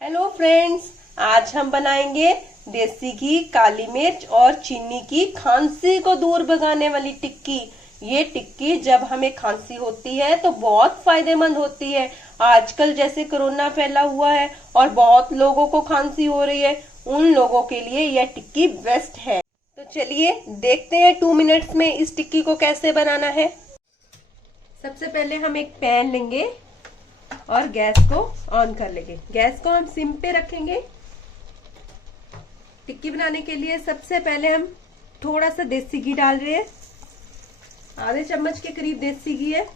Hello friends, आज हम बनाएंगे देसी घी, काली मिर्च और चीनी की खांसी को दूर भगाने वाली टिक्की। ये टिक्की जब हमें खांसी होती है तो बहुत फायदेमंद होती है। आजकल जैसे कोरोना फैला हुआ है और बहुत लोगों को खांसी हो रही है, उन लोगों के लिए यह टिक्की बेस्ट है। तो चलिए देखते हैं 2 मिनट्स में इस टिक्की को कैसे बनाना है। सबसे पहले हम एक पैन लेंगे और गैस को ऑन कर लेंगे। गैस को हम सिम पे रखेंगे। टिक्की बनाने के लिए सबसे पहले हम थोड़ा सा देसी घी डाल रहे हैं। आधे चम्मच के करीब देसी घी है।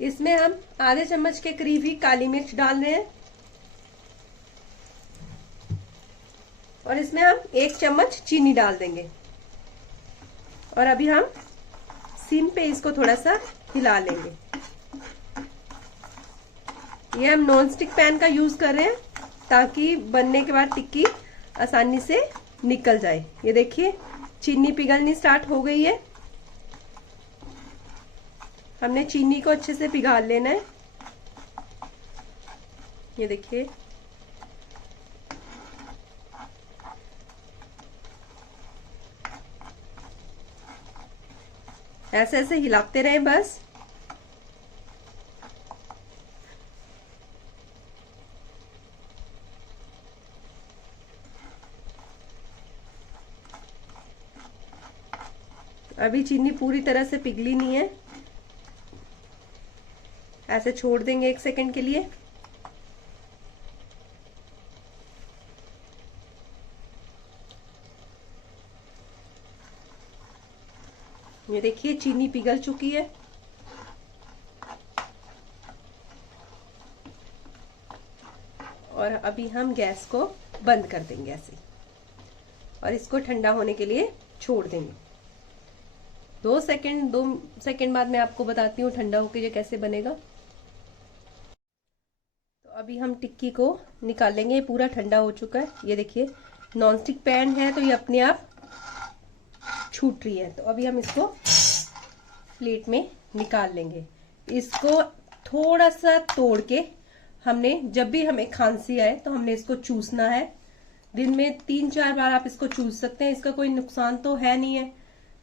इसमें हम आधे चम्मच के करीब ही काली मिर्च डाल रहे हैं और इसमें हम 1 चम्मच चीनी डाल देंगे। और अभी हम सिम पे इसको थोड़ा सा हिला लेंगे। ये हम नॉन स्टिक पैन का यूज कर रहे हैं ताकि बनने के बाद टिक्की आसानी से निकल जाए। ये देखिए चीनी पिघलनी स्टार्ट हो गई है। हमने चीनी को अच्छे से पिघाल लेना है। ये देखिए ऐसे ऐसे हिलाते रहें बस। अभी चीनी पूरी तरह से पिघली नहीं है, ऐसे छोड़ देंगे 1 सेकंड के लिए। ये देखिए चीनी पिघल चुकी है। और अभी हम गैस को बंद कर देंगे ऐसे और इसको ठंडा होने के लिए छोड़ देंगे। 2 सेकंड बाद मैं आपको बताती हूँ ठंडा होकर ये कैसे बनेगा। तो अभी हम टिक्की को निकाल लेंगे। ये पूरा ठंडा हो चुका है। ये देखिए नॉनस्टिक पैन है तो ये अपने आप छूट रही है। तो अभी हम इसको प्लेट में निकाल लेंगे। इसको थोड़ा सा तोड़ के हमने, जब भी हमें खांसी आए तो हमने इसको चूसना है। दिन में 3-4 बार आप इसको चूस सकते हैं। इसका कोई नुकसान तो है नहीं है,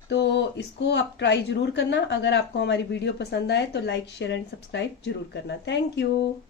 तो इसको आप ट्राई जरूर करना। अगर आपको हमारी वीडियो पसंद आए तो लाइक, शेयर एंड सब्सक्राइब जरूर करना। Thank you.